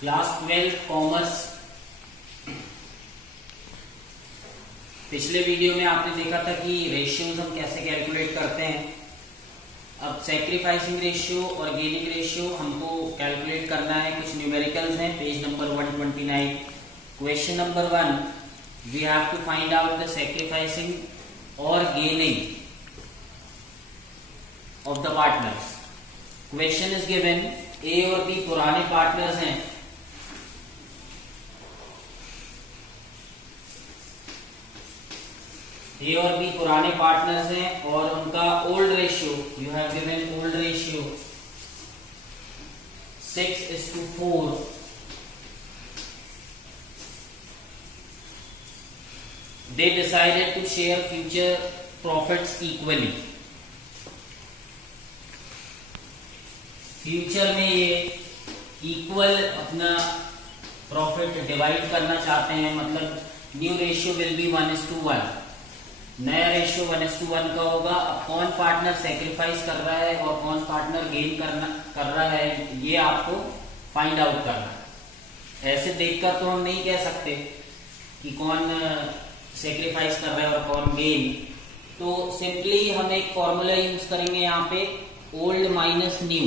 Class 12 commerce. पिछले video में आपने देखा था कि रेशियोज हम कैसे कैलकुलेट करते हैं। अब सैक्रिफाइसिंग रेशियो और गेनिंग रेशियो हमको कैलकुलेट करना है। कुछ न्यूमेरिकल्स हैं, page number 129। Question number 1, we have to find out the sacrificing और gaining of the partners. Question is given, A और बी पुराने पार्टनर्स हैं। ए और बी पुराने पार्टनर्स हैं और उनका old ratio, you have given old ratio 6:4। They decided to share future profits equally. Future में ये इक्वल अपना प्रॉफिट डिवाइड करना चाहते हैं, मतलब न्यू रेशियो विल बी 1:1। नया रेशियो 1:1 का होगा। अब कौन पार्टनर सेक्रीफाइस कर रहा है और कौन पार्टनर गेन कर रहा है, ये आपको फाइंड आउट करना है। ऐसे देखकर तो हम नहीं कह सकते कि कौन सेक्रीफाइस कर रहा है और कौन गेन। तो सिंपली हम एक फॉर्मूला यूज करेंगे यहाँ पे, ओल्ड माइनस न्यू,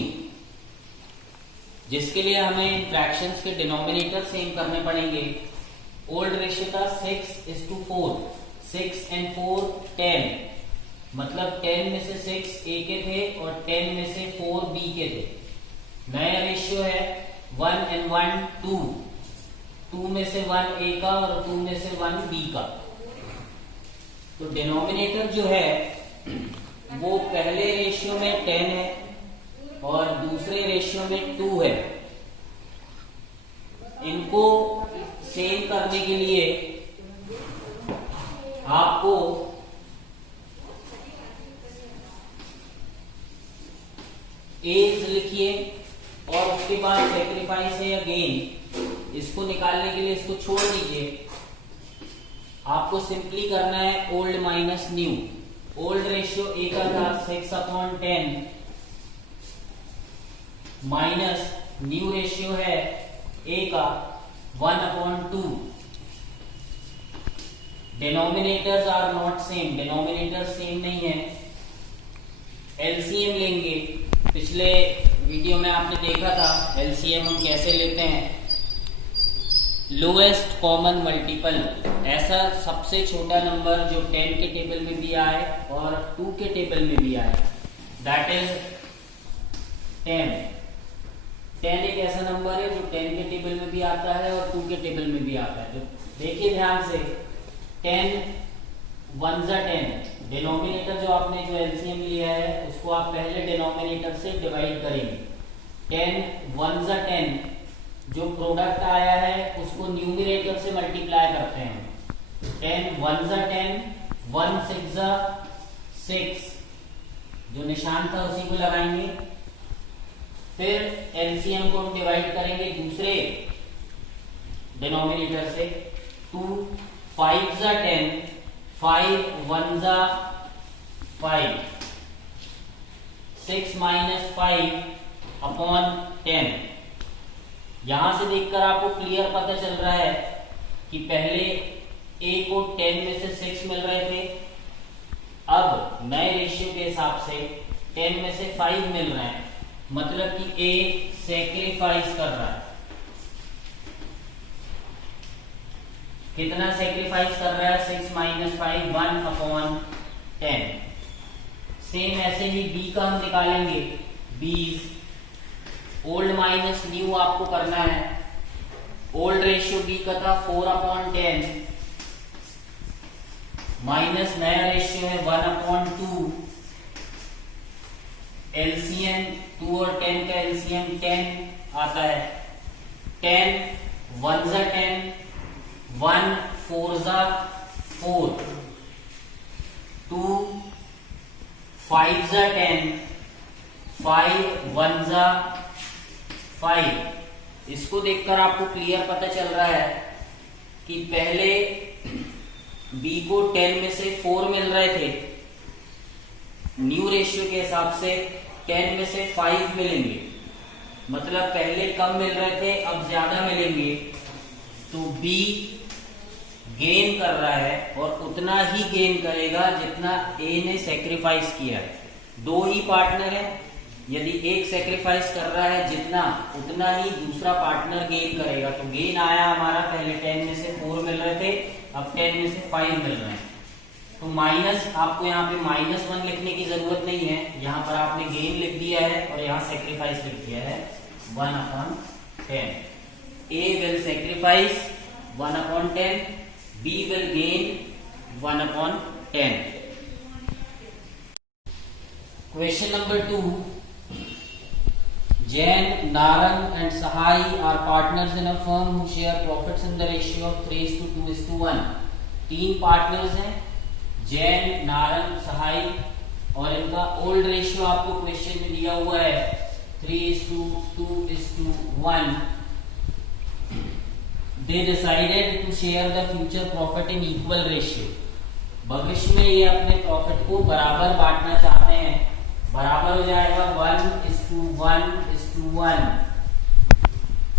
जिसके लिए हमें फ्रैक्शंस के डिनोमिनेटर सेम करने पड़ेंगे। ओल्ड रेशियो था 6:4, 6 and 4 10, मतलब 10 में से 6 ए के थे और 10 में से 4 बी के थे। नया रेशियो है 1 and 1 2, 2 में से 1 ए का और 2 में से 1 बी का। तो डिनोमिनेटर जो है वो पहले रेशियो में 10 है और दूसरे रेशियो में 2 है। इनको सेम करने के लिए आपको एज लिखिए और उसके बाद सेक्रीफाइस है या गेन, इसको निकालने के लिए इसको छोड़ दीजिए। आपको सिंपली करना है old minus new. Old ratio A का था 6/10 माइनस न्यू रेशियो है ए का 1/2। Denominators are not same, denominator same नहीं है। एलसीएम लेंगे। पिछले वीडियो में आपने देखा था एलसीएम हम कैसे लेते हैं। लोएस्ट कॉमन मल्टीपल, ऐसा सबसे छोटा नंबर जो 10 के टेबल में भी आए और 2 के टेबल में भी आए, दैट इज 10। 10 एक ऐसा नंबर है जो 10 के टेबल में भी आता है और 2 के टेबल में भी आता है। तो देखिए ध्यान से, 10 1 10, डिनोमिनेटर जो आपने जो एलसीएम लिया है उसको आप पहले डिनोमिनेटर से डिवाइड करेंगे। 10 1 10, जो प्रोडक्ट आया है उसको न्यूमरेटर से मल्टीप्लाई करते हैं। 10 1 10, 1 6 6, जो निशान था उसी को लगाएंगे। फिर एलसीएम को हम डिवाइड करेंगे दूसरे डिनोमिनेटर से। 2 5 10, 5 1 5, 6 - 5/10। यहां से देखकर आपको क्लियर पता चल रहा है कि पहले ए को 10 में से 6 मिल रहे थे, अब नए रेशियो के हिसाब से 10 में से 5 मिल रहे हैं, मतलब कि ए सेक्रीफाइस कर रहा है। कितना सेक्रीफाइस कर रहा है? 6 - 5 1/10। सेम ऐसे ही बी का हम निकालेंगे। बी ओल्ड माइनस न्यू आपको करना है। ओल्ड रेशियो बी का था 4/10 माइनस नया रेशियो है 1/2। एलसीएम 2 और 10 का एलसीएम 10 आता है। 10 1 10, 1 4 4, 2 5 10, 5 1 5। इसको देखकर आपको क्लियर पता चल रहा है कि पहले बी को 10 में से 4 मिल रहे थे, न्यू रेशियो के हिसाब से 10 में से 5 मिलेंगे। मतलब पहले कम मिल रहे थे अब ज्यादा मिलेंगे, तो बी गेन कर रहा है और उतना ही गेन करेगा जितना ए ने सेक्रीफाइस किया है। दो ही पार्टनर है, यदि एक सेक्रीफाइस कर रहा है जितना, उतना ही दूसरा पार्टनर गेन करेगा। तो गेन आया हमारा, पहले 10 में से 4 मिल रहे थे, अब 10 में से 5 मिल रहे हैं। तो माइनस, आपको यहाँ पे -1 लिखने की जरूरत नहीं है, यहाँ पर आपने गेन लिख दिया है और यहाँ सेक्रीफाइस लिख दिया है 1/10। A will sacrifice 1/10, B will gain 1/10. Question number 2. Jain, Narang and Sahai are partners in a firm who share profits in the ratio of 3:2:1. 3 partners हैं, जैन, नारंग, सहाय, और इनका ओल्ड रेशियो आपको क्वेश्चन में दिया हुआ है 3:2:1. They decided to share the future profit in equal ratio. भविष्य में ये अपने प्रॉफिट को बराबर बांटना चाहते हैं। बराबर हो जाएगा 1:1:1.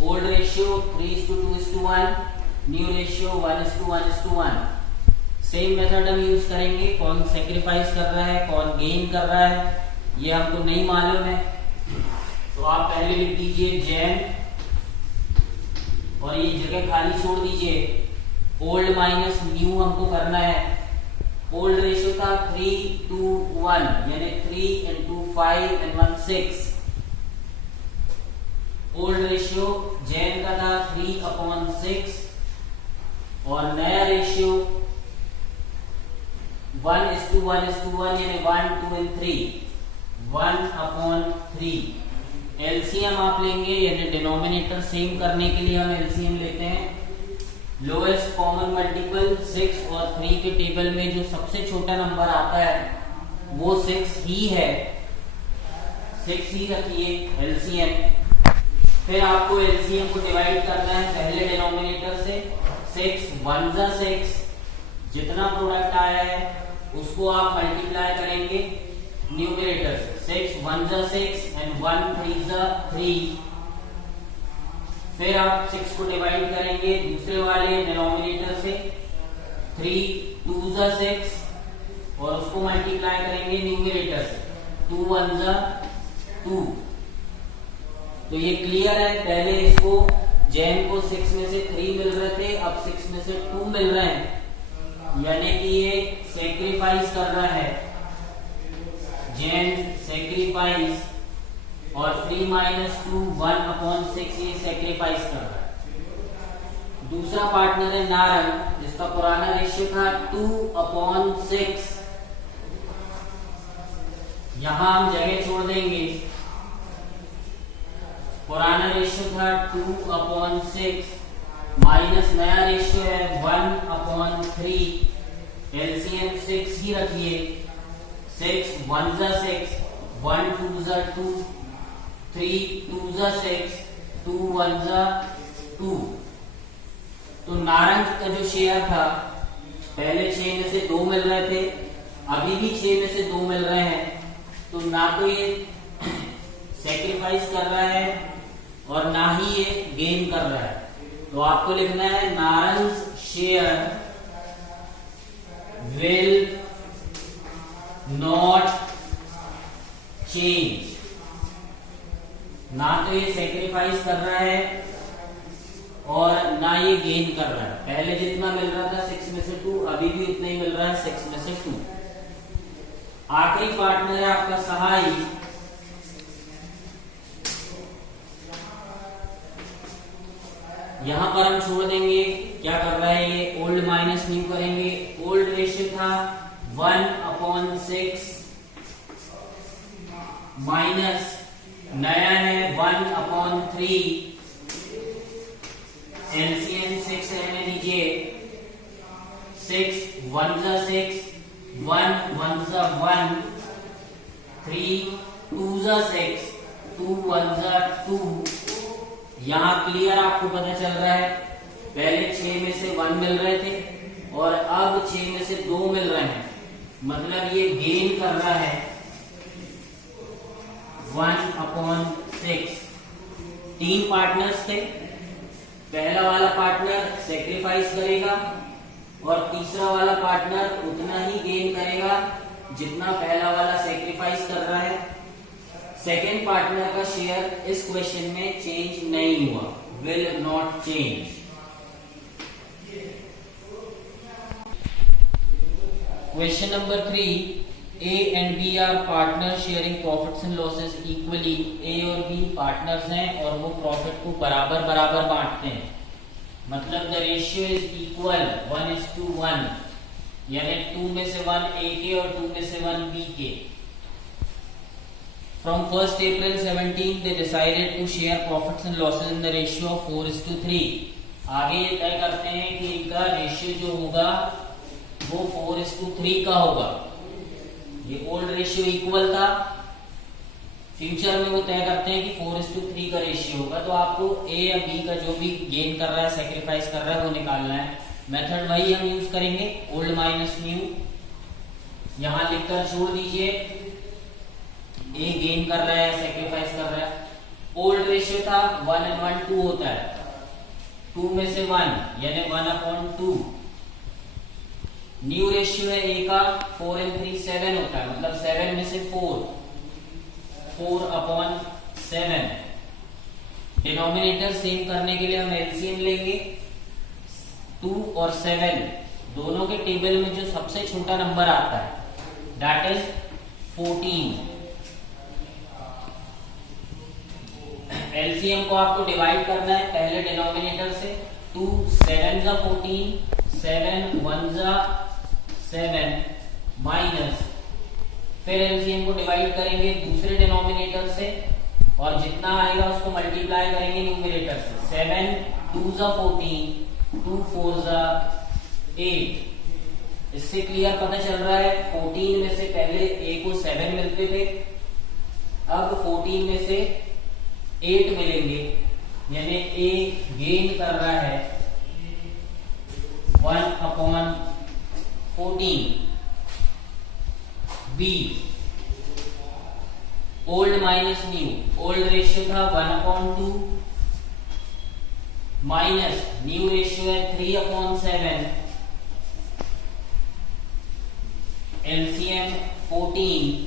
Old ratio 3:2:1, new ratio 1:1:1. Same method हम यूज करेंगे। कौन सेक्रीफाइस कर रहा है, कौन गेन कर रहा है, ये हमको नहीं मालूम है, तो आप पहले लिख दीजिए जैन और ये जगह खाली छोड़ दीजिए। ओल्ड माइनस न्यू हमको करना है। ओल्ड रेशियो था 3:1, यानी 3 × 5 × 1 6। ओल्ड रेशियो जैन का था 3/6 और नया रेशियो 1:1:1, यानी 1, 2 और 3, 1/3। एलसीएम आप लेंगे, यानी डिनोमिनेटर सेम करने के लिए हम एलसीएम लेते हैं। लोएस्ट कॉमन मल्टीपल 6 और 3 के टेबल में जो सबसे छोटा नंबर आता है वो 6 ही है, 6 ही रखिए एलसीएम। फिर आपको एलसीएम को डिवाइड करना है पहले डिनोमिनेटर से। 6 1 जा 6, जितना प्रोडक्ट आया है उसको आप मल्टीप्लाई करेंगे न्यूमरेटर से। 6 1 जा 6 एंड 1 3 जा 3। फिर आप 6 को डिवाइड करेंगे दूसरे वाले डिनोमिनेटर से। 3 2 जा 6 और उसको मल्टीप्लाई करेंगे न्यूमरेटर से। 2 1 जा 2। तो ये क्लियर है। पहले इसको जैन को 6 में से 3 मिल रहे थे, अब 6 में से 2 मिल रहे हैं, यानी कि ये सेक्रीफाइस कर रहा है। जैन सेक्रीफाइस और 3 - 2 1/6 ये सेक्रीफाइस कर रहा है। दूसरा पार्टनर है नारंग, जिसका पुराना रेशियो था 2/6। यहां हम जगह छोड़ देंगे। पुराना रेशियो था 2/6 माइनस नया रेशियो है 1/3। एलसीएम 6 ही रखिए। 6 1 जा 6, 1 2 जा 2, 3 2 जा 6, 2 1 जा 2। तो नारंग का जो शेयर था, पहले 6 में से 2 मिल रहे थे, अभी भी 6 में से 2 मिल रहे हैं। तो ना तो ये सेक्रीफाइस कर रहा है और ना ही ये गेन कर रहा है। तो आपको लिखना है नारंग्स शेयर विल नॉट चेंज। ना तो ये सेक्रीफाइस कर रहा है और ना ये गेन कर रहा है। पहले जितना मिल रहा था 6 में से 2, अभी भी उतना ही मिल रहा है 6 में से 2। आखिरी पार्टनर है आपका सहाय। यहां पर हम छोड़ देंगे। क्या कर रहा है ये, ओल्ड माइनस न्यू करेंगे। ओल्ड रेशियो था 1/6 माइनस नया है 1/3। एलसीएम 6 रहने दीजिए। 6 1 जा 6, 1 1 जा 1, 3 2 जा 6, 2 1 जा 2। यहां क्लियर आपको पता चल रहा है, पहले 6 में से 1 मिल रहे थे और अब 6 में से 2 मिल रहे हैं, मतलब ये गेन कर रहा है 1/6। 3 पार्टनर्स थे, पहला वाला पार्टनर सेक्रीफाइस करेगा और तीसरा वाला पार्टनर उतना ही गेन करेगा जितना पहला वाला सेक्रीफाइस कर रहा है। सेकेंड पार्टनर का शेयर इस क्वेश्चन में चेंज नहीं हुआ, will not change. Question number 3, A and B are partner sharing profits and losses equally. A और B पार्टनर्स हैं और वो प्रॉफिट को बराबर बराबर बांटते हैं, मतलब द रेशियो इज इक्वल 1:1, यानी 2 में से 1 A के और 2 में से 1 B के। From 1st April 17 they decided to share profits and losses in the ratio of 4:3। आगे ये तय करते हैं कि इनका रेशियो जो होगा वो 4:3 का होगा। ये ओल्ड रेशियो इक्वल था, फ्यूचर में वो तय करते हैं कि 4:3 का रेशियो होगा। तो आपको ए या बी का जो भी गेन कर रहा है, सेक्रीफाइस कर रहा है, वो निकालना है। मेथड वही हम यूज करेंगे, ओल्ड माइनस न्यू। यहां लिखकर छोड़ दीजिए ए गेन कर रहा है, सेक्रीफाइस कर रहा है। ओल्ड रेशियो था 1 and 1 2 होता है, 2 में से 1 यानी 1/2। न्यू रेशियो है ए का 4 and 3 7 होता है, मतलब 7 में से 4/7। डिनोमिनेटर सेम करने के लिए हम एलसीएम लेंगे। 2 और 7 दोनों के टेबल में जो सबसे छोटा नंबर आता है दैट इज 14। एलसीएम को आपको डिवाइड करना है पहले डिनोमिनेटर से। 2 7 14, 7 1 7 माइनस, फिर एलसीएम को डिवाइड करेंगे दूसरे डिनोमिनेटर से और जितना आएगा उसको मल्टीप्लाई करेंगे न्यूमरेटर से। 7 2 14, 2 4 8। इससे क्लियर पता चल रहा है 14 में से पहले ए को 7 मिलते थे, अब 14 में से 8 मिलेंगे, यानी ए गेन कर रहा है 1/14। B old minus new, old ratio था 1/2 माइनस न्यू रेशियो है 3/7। एलसीएम 14,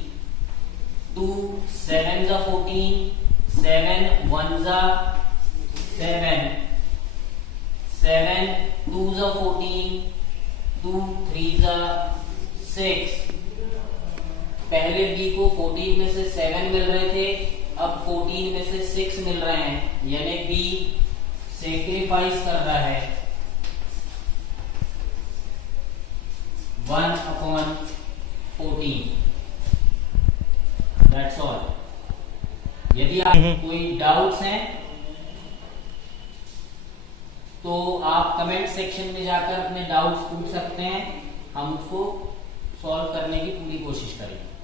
2 7 14, 7 1 7, 7 2 14, 2 3 6। पहले बी को 14 में से 7 मिल रहे थे, अब 14 में से 6 मिल रहे हैं, यानी बी सेक्रीफाइस कर रहा है 1/14। That's all. यदि आप कोई डाउट्स हैं तो आप कमेंट सेक्शन में जाकर अपने डाउट्स पूछ सकते हैं, हम उसको सॉल्व करने की पूरी कोशिश करेंगे।